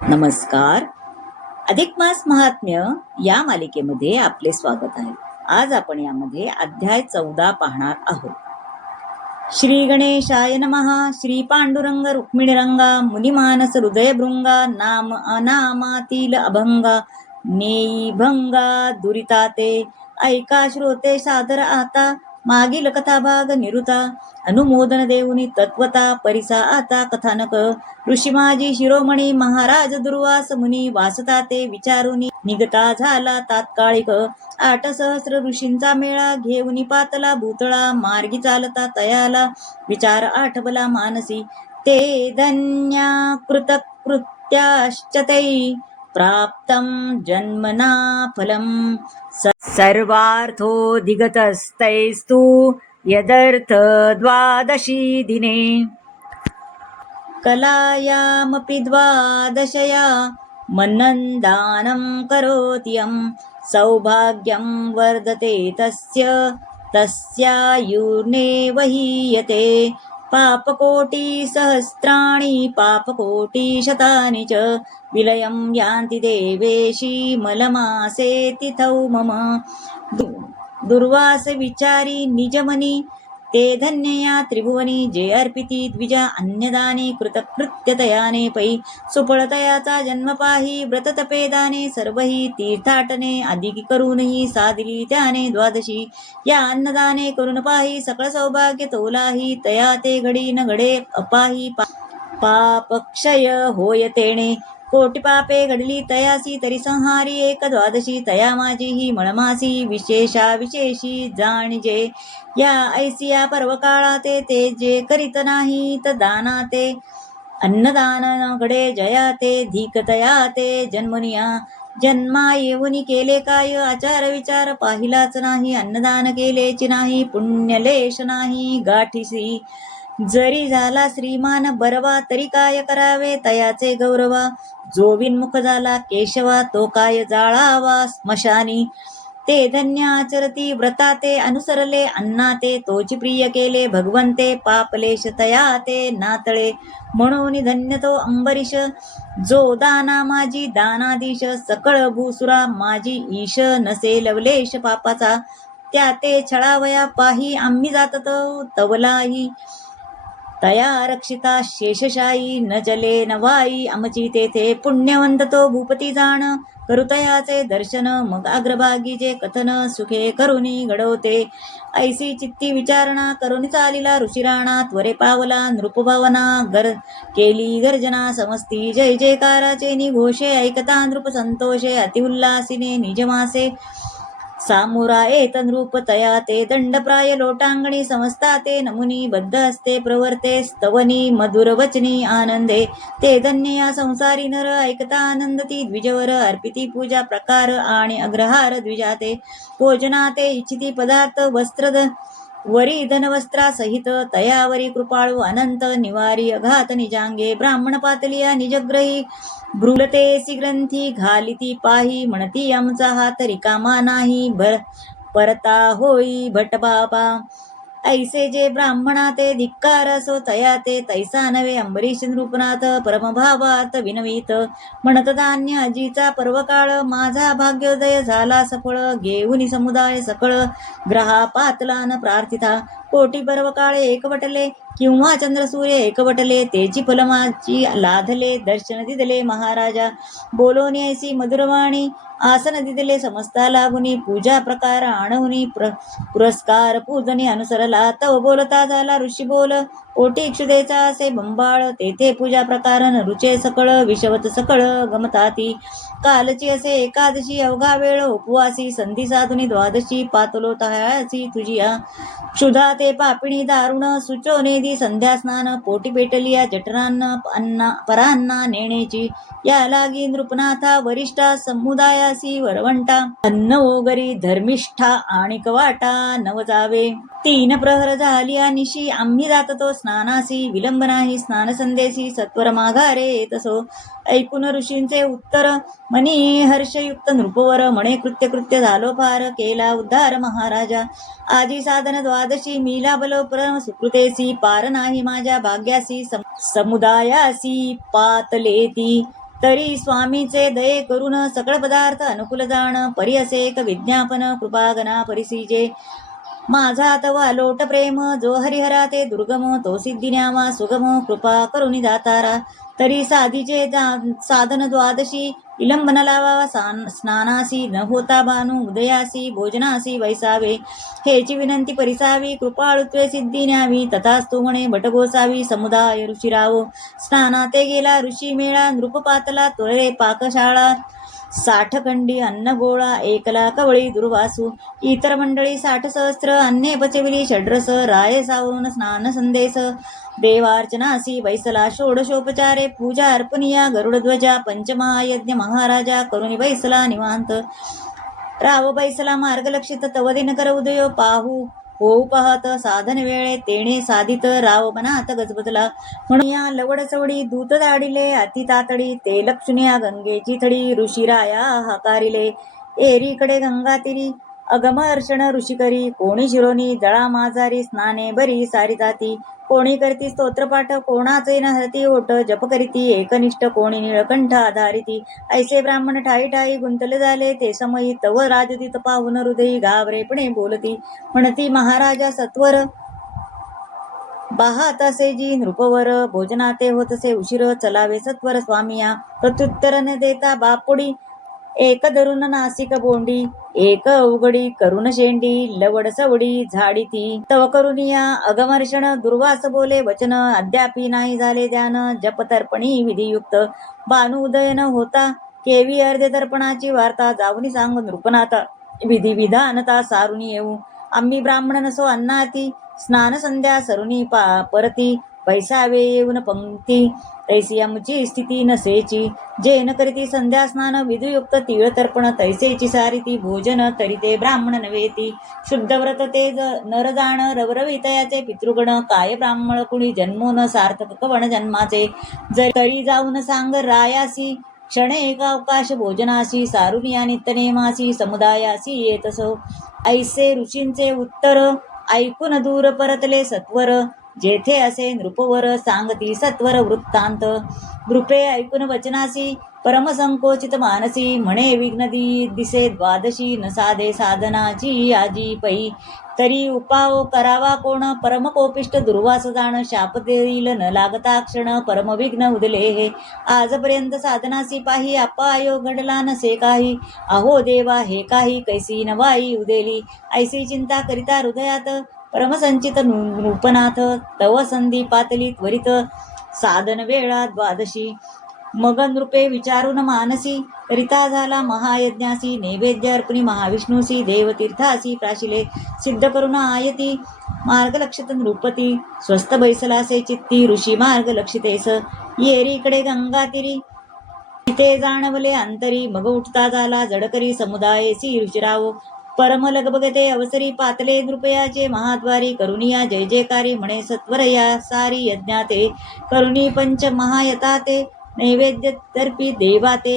नमस्कार. अधिक मास महात्म्य या मालिकेमध्ये आपले स्वागत आहे. आज आपण यामध्ये अध्याय 14 पाहणार आहोत. श्री गणेशाय नमः. श्री पांडुरंग रुक्मिणीरंगा मुनिमानस हृदयभृंगा नाम अनामातील अभंगा नेई भंगा दुरिताते ऐका श्रोते सादर आता मागील कथाभाग निरुता अनुमोदन देऊनी तत्वता परिसा आता कथानक ऋषी माझी शिरोमणी महाराज दुर्वास मुनी वासता ते विचारुनी निगता झाला तात्कालिक 8 सहस्र ऋषींचा मेळा घेऊनी पातला भूतळा मार्गी चालता तयाला विचार आठवला मानसी ते धन्या कृतकृत्याश्च प्राप्तं जन्मना फलम सर्वार्थोऽधिगतस्तैस्तु यदर्थ द्वादशी दिने कलायामपि द्वादशया मन्नन्दानं करोत्यं सौभाग्यं वर्धते तस्यायुर्नेव हीयते पापकोटि सहस्राणि पापकोटि शतानि च विलयं यान्ति देवेशी मलमासे तिथौ मम दुर्वास विचारी निजमनी ते धन्यया त्रिभुवनी जे अर्पिती द्विजा अन्यदाने कृतकृत्यतयाने पै सुफळतयाचा जन्म पाही व्रततपेदाने सर्वही तीर्थाटने अधिक करूनही साधिली त्याने द्वादशी या अन्नदाने करून पाही सकळ सौभाग्य तोलाही तया ते घडी न घडे अपाही पापक्षय होय तेणे कोटी पापे घडली तयासी तरी संहारी एक द्वादशी तया माझी ही मळमासी विशेषा विशेषी जाणजे या ऐसिया पर्व काळाते ते जे करीत नाही त दानाते अन्नदान घडे जयाते धीकतयाते जन्मनिया जन्मा येऊनी केले काय आचार विचार पाहिलाच नाही अन्नदान केलेची नाही पुण्यलेश नाही गाठीसी जरी झाला श्रीमान बरवा तरी काय करावे तयाचे गौरवा जो विन्मुख झाला केशवा तो काय जाळावा स्मशानी ते धन्य आचरती व्रता ते अनुसरले अन्ना ते तोची प्रिय केले भगवंते पापलेश तया ते नातळे म्हणून धन्य तो अंबरीश जो दाना माझी दानाधीश सकळ भूसुरा माझी ईश नसे लवलेश पापाचा त्या ते छळावया पाही आम्ही जातत तवलाही तया रक्षिता शेषशाही न जले नवाई आमची तेथे पुण्यवंत तो भूपती जाण करुतयाचे दर्शन मग अग्रभागी जे कथन सुखे करुनी घडवते ऐसी चित्ती विचारणा करुनी चालिला ऋषिराणा त्वरे पावला नृपभावना केली गर्जना समस्ती जय जयकाराचे निघोषे ऐकता नृप संतोषे अतिउल्लासिने निजमासे सामुरा एत नृप तया ते दंडप्राय लोटांगणी समजता ते नमुनी बद्ध असते प्रवर्ते स्तवनी मधुर वचनी आनंदे ते धन्य या संसारी नर ऐकता आनंदती द्विजवर अर्पिती पूजा प्रकार आणि अग्रहार द्विजाते भोजना ते इच्छिती पदार्थ वस्त्र वरी धनवस्त्रा सहित तयावरी कृपाळू अनंत निवारी अघात निजांगे ब्राह्मण पातलिया निजग्रही भ्रुलतेसी ग्रंथी घालिती पाही म्हणती आमचा हात रिकामा नाही परता होई भट बाबा ऐसे जे ब्राह्मणा ते धिक्कार असो तया ते तैसा नवे अंबरीश नृपनाथ परमभावात विनवीत म्हणत धान्य अजीचा पर्वकाळ माझा भाग्योदय झाला सफळ घेऊन समुदाय सकळ ग्रहा पातलान प्रार्थिता कोटी पर्वकाळे एकवटले किंवा चंद्रसूर्य एकवटले तेची फलमाची लाधले दर्शन दिदले महाराजा बोलोनी ऐसी मधुरवाणी आसन दिदले समस्ता लागुनी पूजा प्रकार आणवनी पुरस्कार पूजनी अनुसरला तव बोलता झाला ऋषी बोल ओटी क्षुदेचा असे बंबाळ तेथे पूजा प्रकार रुचे सकळ विषवत सकळ गमताती कालची असे एकादशी अवघा वेळ उपवासी संधी साधुनी द्वादशी पातलो तहासी तुझिया क्षुधा ते पापिणी दारुण सुचोनेदी संध्या स्नान पोटी पेटलिया जठरांना परांना नेण्याची या लागी नृपनाथा वरिष्ठा समुदायासी वरवंटा अन्न ओगरी धर्मिष्ठा आणि कवाटा नव जावे 3 प्रहर झाली निशी आम्ही जाततो स्नानासी विलंब नाही स्नान संदेशी सत्वर माघारे येतसो ऐकून ऋषींचे उत्तर मनी हर्षयुक्त नृपवर म्हणे कृत्य झालो फार केला उद्धार महाराजा आजी साधन द्वादशी मीला बलो परम सुकृतेसी पार नाही माझ्या भाग्यासी समुदायासी पातलेती तरी स्वामीचे दये करून सकळ पदार्थ अनुकूल जाण, परी असे एक विज्ञापन कृपागना परिसीजे. माझा तवा लोट प्रेम, जो हरिहरा ते दुर्गम, तो सिद्धी न्यावा सुगम, कृपा करुणी दातारा. तरी साधीचे साधन द्वादशी, विलंबन लावावा स्नानासी, न होता भानू उदयासी, भोजनासी वैसावे. हेची विनंती परिसावी, कृपाळुत्वे सिद्धी न्यावी, तथास्तु म्हणे भट गोसावी, समुदाय ऋषीराव. स्नानाते गेला ऋषी मेळा, नृपपातला तोळे पाकशाळा. 60 खंडी अन्न गोळा, एकला कवळी दुर्वासू. इतर मंडळी 60 सहस्त्र, अन्ने पचविली षड्रस. राये सावरून स्नान संदेश, देवार्चनासी बैसला. षोडशोपचारे पूजा अर्पणिया, गरुडध्वजा. पंचमहायज्ञ महाराजा, करुणी बैसला निवांत. राव बैसला मार्गलक्षित, तव दिनकर उदय पाहू. होऊ पाहत साधन वेळे, तेणे साधित राव मनात गजबजला. म्हणून या लवड चवडी दूत दाडिले, अति तातडी ते लक्षुनिया गंगेची थडी. ऋषीराया हाकारिले, एरीकडे गंगातीरी, अगमर्षण ऋषी करी. कोणी शिरोनी जळा माझारी, स्नाने बरी सारी जाती. कोणी करती स्तोत्रपाठ, कोणाचे न हरती ओट. जप करीती एकनिष्ठ, कोणी निळकंठ आधारिती. ऐसे ब्राह्मण ठाई ठाई गुंतले झाले ते समयी, तव राजदीत पाहून हृदयी घाबरेपणे बोलती. म्हणती महाराजा सत्वर पाहत असे जी नृपवर, भोजनाते होतसे उशीर, चलावे सत्वर स्वामिया. प्रत्युत्तर न देता बापुडी, एक धरून नासिक बोंडी. एक उघडी करून शेंडी, लवड सवडी झाडी ती. तव करुनिया अगमर्षण, दुर्वास बोले वचन. अद्यापि नाही झाले ध्यान, जप तर्पणी विधियुक्त. भानू उदयन होता, केवी अर्धे तर्पणाची वार्ता. जाऊनी सांग नृपनाथा, विधी विधानता सारुनी येऊ. आम्ही ब्राह्मण नसो अन्नाती, स्नान संध्या सरुनी परती. पैसावे येऊन पंक्ती, तैसी आमची स्थिती नसेची. जे न करीती संध्या स्नान, विधियुक्त तीळ तर्पण. तैसेची सारिती, भोजन तरी ते ब्राह्मण नव्हेती. शुद्ध व्रत ते नर जाण, रवरवितयाचे पितृगण. काय ब्राह्मण कुणी जन्मो न, सार्थक कवण जन्माचे. तरी जाऊन सांग रायासी, क्षणे एक अवकाश भोजनासी. सारुनिया नित्यनेमासी, समुदायासी येतसो. ऐसे ऋषींचे उत्तर, ऐकून दूर परतले सत्वर. जेथे असे नृपवर, सांगती सत्वर वृत्तांत. नृपे ऐकून वचनासी, परमसंकोचित मानसी. म्हणे विघ्न दिसे द्वादशी, न साधे साधनाची आजी पै. तरी उपाव करावा कोण, परमकोपिष्ट दुर्वास जाण. शाप देईल न लागता क्षण, परमविघ्न उदले हे. आजपर्यंत साधनासी पाही, अपायो घडला नसे काही. अहो देवा हे काही, कैसी नवाई उदेली. ऐसी चिंता करिता हृदयात, परमसंचित नृपनाथ. तव संधी पातली त्वरित, साधन वेळा द्वादशी. मग नृपे विचारून मानसी, करिता झाला महायज्ञासी. नैवेद्य अर्पणी महाविष्णूसी, देवतीर्थासी प्राशिले. सिद्ध करून आयती मार्गलक्षित नृपती. स्वस्थ बैसलासे चित्ती, ऋषी मार्ग लक्षितेस. येरीकडे गंगातीरी, तिथे जाणवले अंतरी. मग उठता झाला जडकरी, समुदायसी ऋषीराव. परम लगबगते अवसरी, पातले नृपयाचे महाद्वारी. करुनिया जय जयकारी, म्हणे सत्वर या सारी यज्ञाते. करुणी पंच महायताते, नैवेद्य तर्पी देवाते.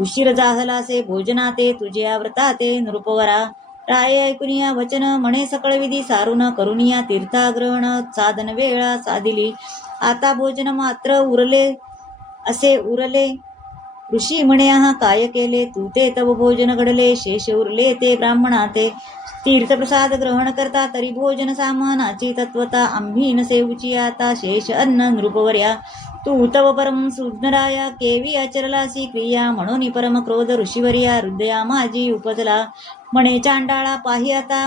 उशीर झालासे भोजनाते, तुझ्या व्रताते नृपवरा. राय ऐकुनिया वचन, म्हणे सकळ विधी सारून. करुनिया तीर्थाग्रहण, साधन वेळा साधिली. आता भोजन मात्र उरले असे उरले. ऋषी म्हणे हा काय केले तू, ते तव भोजन घडले. शेष उरले ते ब्राह्मणाते, तीर्थप्रसाद ग्रहण करता. तरी भोजन सामानाची तत्वता, आम्ही न सेवची आता. शेष अन्न नृपवर्या, तू तव परम सुज्ञराया. केवी आचरलासी क्रिया, म्हणून परम क्रोध ऋषीवर्या. हृदया माझी उपजला, म्हणे चांडाळा पाही आता.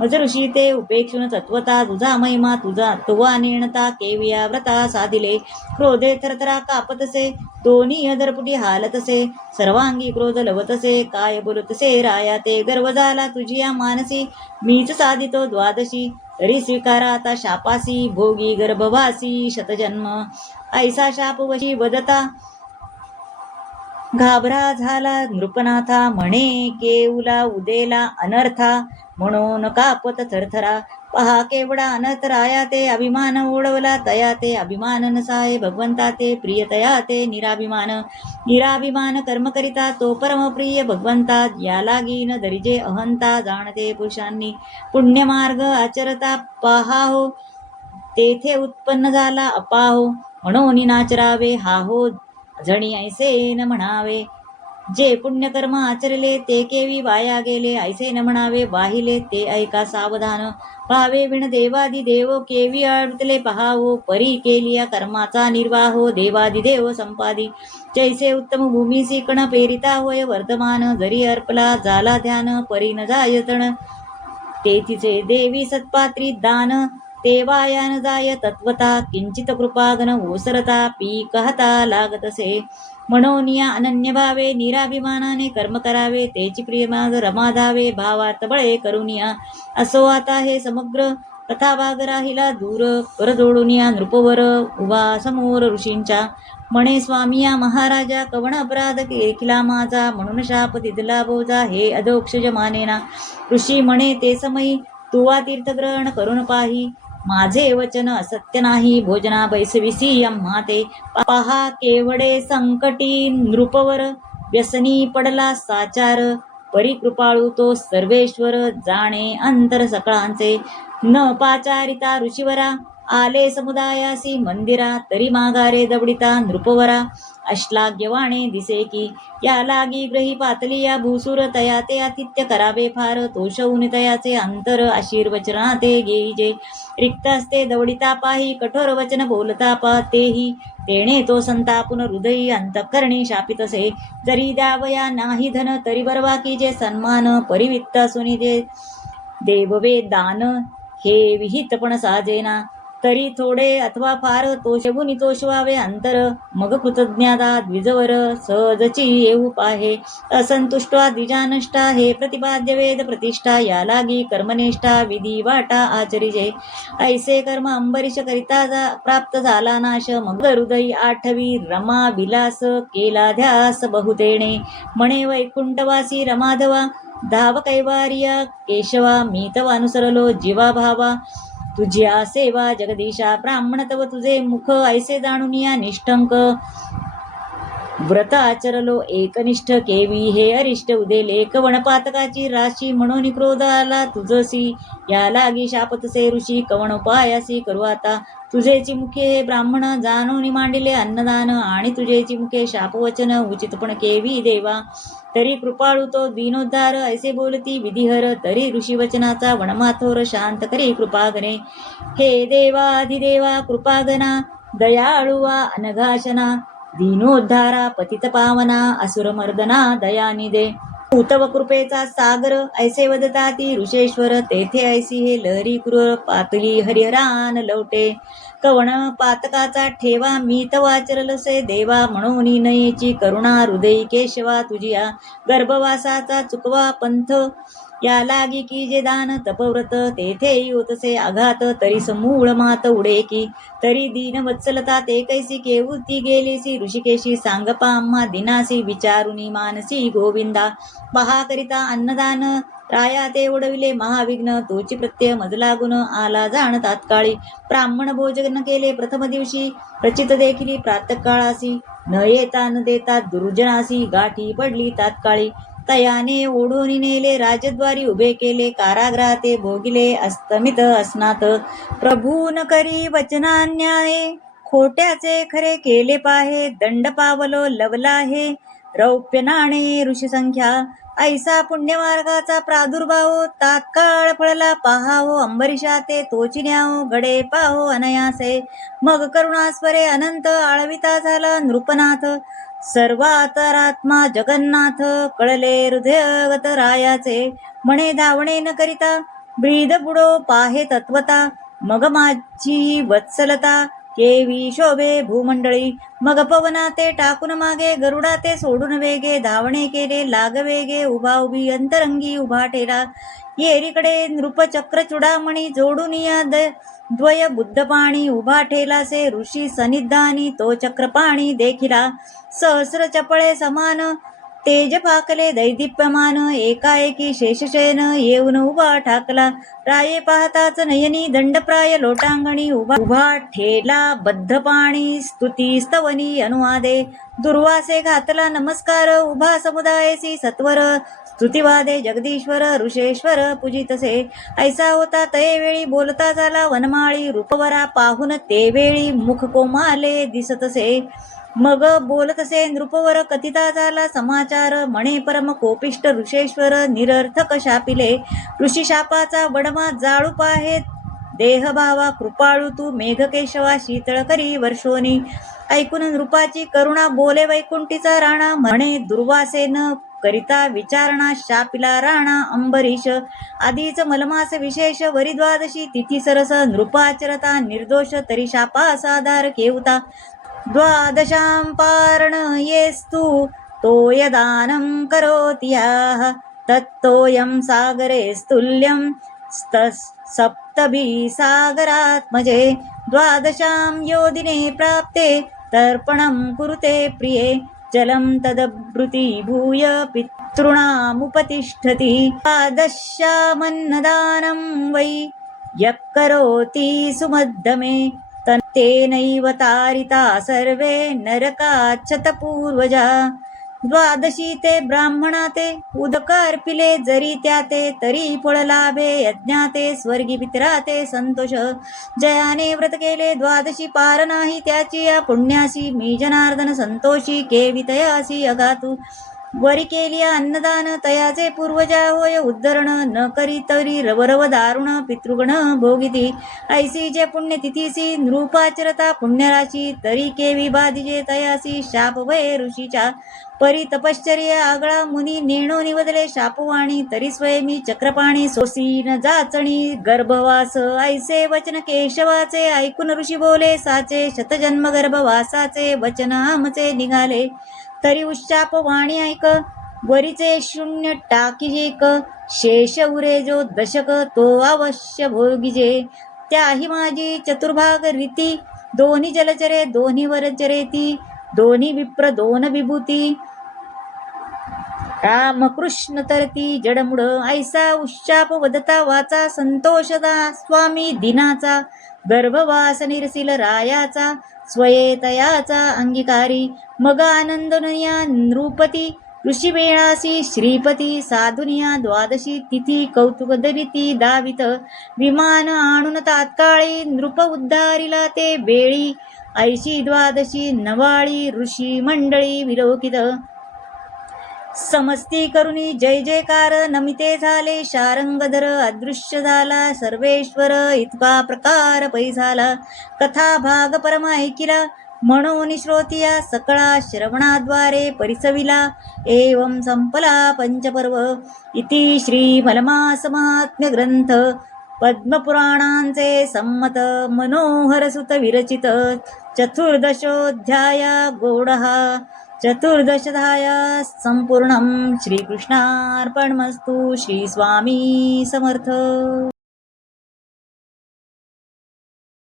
मज ऋषी ते उपेक्षुन तत्वता, तुझा महिमा तुझा तुवा नेणता. केविया व्रता साधिले, क्रोधे थरथरा कापतसे. दोन्ही अदरपुटी हालतसे, सर्वांगी क्रोध लवतसे. काय बोलतसे राया ते, गर्व झाला तुझिया मानसी. मीच साधितो द्वादशी, तरी स्वीकारा आता शापासी. भोगी गर्भवासी शतजन्म, ऐसा शाप वशी वदता. घाबरा झाला नृपनाथा, म्हणे केवला उदेला अनर्था. म्हणून कापत थरथरा, पहा केवढा अनर्थ राया ते. अभिमान ओढवला तया ते, अभिमान नसाय भगवंता ते. प्रियतया ते निराभिमान, निराभिमान कर्म करिता. तो परमप्रिय भगवंता, या लागी न दरिजे अहंता. जाणते पुरुषांनी पुण्यमार्ग आचरता, पहाहो तेथे उत्पन्न झाला अपाहो. म्हणून नाचरावे हाहो, जणी ऐसे न म्हणावे, जे पुण्यकर्म आचरले ते केवी वाया गेले, ऐसे न म्हणावे वाहिले ते ऐका सावधान. पाहावे विण देवादिदेव केवी आळतले पहावो, परी केलिया कर्माचा निर्वाहो देवादिदेव संपादी. जैसे उत्तम भूमीसी कण पेरिता होय वर्तमान, जरी अर्पला झाला ध्यान परी न जायतण. तेथीचे देवी सत्पात्री दान ते वाया न जाय तत्वता, किंचित कृपागन ओसरता पीक हाता लागतसे. मनोनिया अनन्य भावे निराभिमानाने कर्म करावे, तेची प्रियमाग रमा धावे भावार्थ बळे करुनिया. असो आता हे समग्र कथाभाग राहिला दूर, कर जोडूनिया नृपवर उभा समोर ऋषींच्या. म्हणे स्वामिया महाराजा कवण अपराध केला माझा, म्हणून शाप दिदला बोजा हे अधोक्षज मानेना. ऋषी म्हणे ते समयी तुवा तीर्थग्रहण करून पाही, माझे वचन असत्य नाही भोजना बैसविसी आम्हा ते. पहा केवडे संकटी नृपवर व्यसनी पडला साचार, परिकृपाळू तो सर्वेश्वर जाणे अंतर सकळांचे. न पाचारिता ऋषीवरा आले समुदायासी मंदिरा, तरी माघारे दवडिता नृपवरा अश्लाघ्यवाणे दिसे की. या लागी ग्रही पातली या भूसुर, तया ते आतिथ्य करावे फार, तोषवून तयाचे अंतर आशीर्वचना ते घेईजे. रिक्त असते दवडिता पाही, कठोर वचन बोलता तेही, तेणे तो संतापून हृदयी अंतःकरणी शापितसे. जरी द्यावया नाही धन तरी बरवा की जे सन्मान, परिवित्त सुनी जे देववे दान हे विहित पण साजेना. तरी थोडे अथवा फार तोषगुणी तोषवावे अंतर, मग कृतज्ञता द्विजवर सहजची येऊ पाहे. असंतुष्टा द्विजानष्टा हे प्रतिपाद्य वेद प्रतिष्ठा, या लागी कर्मनिष्ठा विधी वाटा आचरिजे. ऐसे कर्म अंबरीश करिता प्राप्त झाला नाश, मग हृदयी आठवी रमा विलास केला ध्यास बहुतेणे. म्हणे वैकुंठवासी रमाधवा धाव कैवार्य केशवा, मी तव अनुसरलो जीवा भावा. तुझ्या सेवा जगदीशा ब्राह्मण तव तुझे मुख, ऐसे जाणून या निष्ठंक व्रत आचरलो एकनिष्ठ केवी हे अरिष्ट उदेले. कवण पातकाची राशी म्हणून क्रोध आला तुझसी, या लागी शापतसे ऋषी कवण उपायासी करू आता. तुझेची मुखे हे ब्राह्मण जाणून मांडिले अन्नदान, आणि तुझेची मुखे शापवचन उचित पण केवी देवा. तरी कृपाळू तो दीनोद्धार ऐसे बोलती विधिहर, तरी ऋषी वचनाचा वनमाथोर शांत करी कृपागणे. हे देवाधिदेवा कृपागना दयाळुवा अनघाशना, दीनोद्धारा पतित पावना असुरमर्दना दयानिदे. तव कृपेचा सागर ऐसे वदता ती ऋषेश्वर, तेथे ऐसी हे लहरी क्रूर पातली हरिहरान लवटे. कवण पातकाचा ठेवा मी तवा चरलसे देवा, म्हणून नयेची करुणा हृदयी केशवा तुझिया. गर्भवासाचा चुकवा पंथ या लागी की जे दान तपव्रत, तेथे होतसे आघात तरी समूळ मात उडे की. तरी दीन वत्सलता ते कैसी केवुती गेलीसी ऋषिकेशी, सांगपा आम्हा दिनासी विचारुनी मानसी गोविंदा. पहा करिता अन्नदान राया ते उडविले महाविघ्न, तोची प्रत्यय मजलागुण आला जाण तात्काळी. ब्राह्मण भोजन केले प्रथम दिवशी, प्रचित देखील प्रातःकाळासी. न येता न देता दुर्जनासी गाठी पडली तात्काळी. तयाने ओढून नेले राजद्वारी उभे केले, कारागृहाते भोगिले अस्तमित असनात. प्रभून करी वचनान्याये खोट्याचे खरे केले पाहे, दंड पावलो लवला हे रौप्य नाणे ऋषी संख्या. ऐसा पुण्यमार्गाचा प्रादुर्भाव तात्काळ फळला पाहावो, अंबरीशाते तोची न्याव गडे पाहो अनयासे. मग करुणास्वरे अनंत आळविता झाला नृपनाथ, सर्वातरात्मा जगन्नाथ कळले हृदयगत रायाचे. म्हणे धावणे न करिता ब्रीद बुडो पाहे तत्वता, मग माझी वत्सलता केवी शोभे भूमंडळी. मग पवना ते टाकून मागे गरुडा ते सोडून वेगे, धावणे केले लाग वेगे उभा उभी अंतरंगी उभा ठेला. येरीकडे नृप चक्र चुडामणी जोडून या द्वय बुद्ध पाणी उभा ठेलासे ऋषी सनिधानी तो चक्रपाणी देखिला. सहस्र चपळे समान तेज पाकले दैदिप्यमान, एकाएकी शेषशयन येऊन उभा ठाकला. राये पाहताच नयनी दंडप्राय लोटांगणी उभा ठेला बद्ध पाणी स्तुती स्तवनी अनुवादे. दुर्वासे घातला नमस्कार उभा समुदायसी सत्वर, स्तुतिवादे जगदीश्वर ऋषेश्वर पूजितसे. ऐसा होता ते वेळी बोलता झाला वनमाळी, रूपवरा पाहून ते वेळी मुख कोमाले दिसतसे. मग बोलतसे नृपवर कथिता झाला समाचार, म्हणे परम कोपिष्ट ऋषेश्वर निरर्थक शापिले. ऋषी शापाचा वडमा जाळू पाहे देहभावा कृपाळू तू, मेघकेशवा शीतळ करी वर्षोनी. ऐकून नृपाची करुणा बोले वैकुंठीचा राणा, म्हणे दुर्वासेन करिता विचारणा शापिला राणा अंबरीश. आधीच मलमास विशेष वरी द्वादशी तिथी सरस, नृपाचरता निर्दोष तरी शापास आधार केवता. द्वादशां पारणयेस्तु तोयदानं करोति याः, तत्तोयं सागरेस्तुल्यं सप्तभिः सागरात्मजे. द्वादशां योदिने प्राप्ते तर्पणं कुरुते प्रिये, जलं तदभृतीभूय पितॄणामुपतिष्ठति. द्वादश्यामन्नदानं वै यः करोति सुमध्यमे, तेनैव तारिता सर्वे नरकाच्छतपूर्वजा. द्वादशी ते ब्राह्मणा ते उदक अर्पिले जरी त्या ते, तरी फळ लाभे यज्ञाते स्वर्गी पितरा ते संतोष. जयाने व्रत केले द्वादशी पार नाही त्याची, या पुण्यासी मी जनार्दन संतोषी केवितयासी अगातू. वरी केली अन्नदान तयाचे पूर्वजा होय उद्धरण, न करी तरी रवरव दारुण पितृगण भोगिती. ऐसी जे पुण्यतिथीसी नृपाचरता पुण्यराशी, तरी केवी बाधिजे तयासी शाप वय ऋषीच्या. परी तपश्चर्या आगळा मुनी नेणो निवदले शापवाणी, तरी स्वयमी चक्रपाणी सोसी न जाचणी गर्भवास. ऐसे वचन केशवाचे ऐकून ऋषी बोले साचे, शतजन्म गर्भवासाचे वचन आमचे निघाले. तरी उच्चाप वाणी ऐक वरीचे शून्य टाकीजेक, शेष उरे जो दशक तो अवश्य भोगिजे. त्याही माझी चतुर्भाग रीती, दोन्ही जलचरे दोन्ही वरचरेती, दोन्ही विप्र दोन विभूती. रामकृष्ण तरती जडमुड ऐसा उच्चाप वदता वाचा, संतोषदा स्वामी दिनाचा गर्भवास निरसिल रायाचा. स्वयेतयाचा अंगीकारी मग आनंदनुया नृपती, ऋषी वेळासी श्रीपती साधुनिया. द्वादशी तिथी कौतुक दरिती दावित, विमान आणून तात्काळी नृप उद्धारिला ते वेळी. ऐशी द्वादशी नवाळी ऋषी मंडळी विलोकित, समस्ती करुणी जय जयकार नमिते झाले. शारंगधर अदृश्य झाला सर्वेश्वर इतका प्रकार पै झाला. कथा भाग परम ऐकिला म्हणून श्रोतिया, सकळा श्रवणाद्वारे परिसविला. एवं संपला पंचपर्व. इति श्री मलमास महात्म्य ग्रंथ पद्मपुराणांचे संमत मनोहर सुत विरचित. चतुर्दशोऽध्याय गौडः. चतुर्दशधाया संपूर्णं. श्रीकृष्णार्पणमस्तु. श्री स्वामी समर्थ.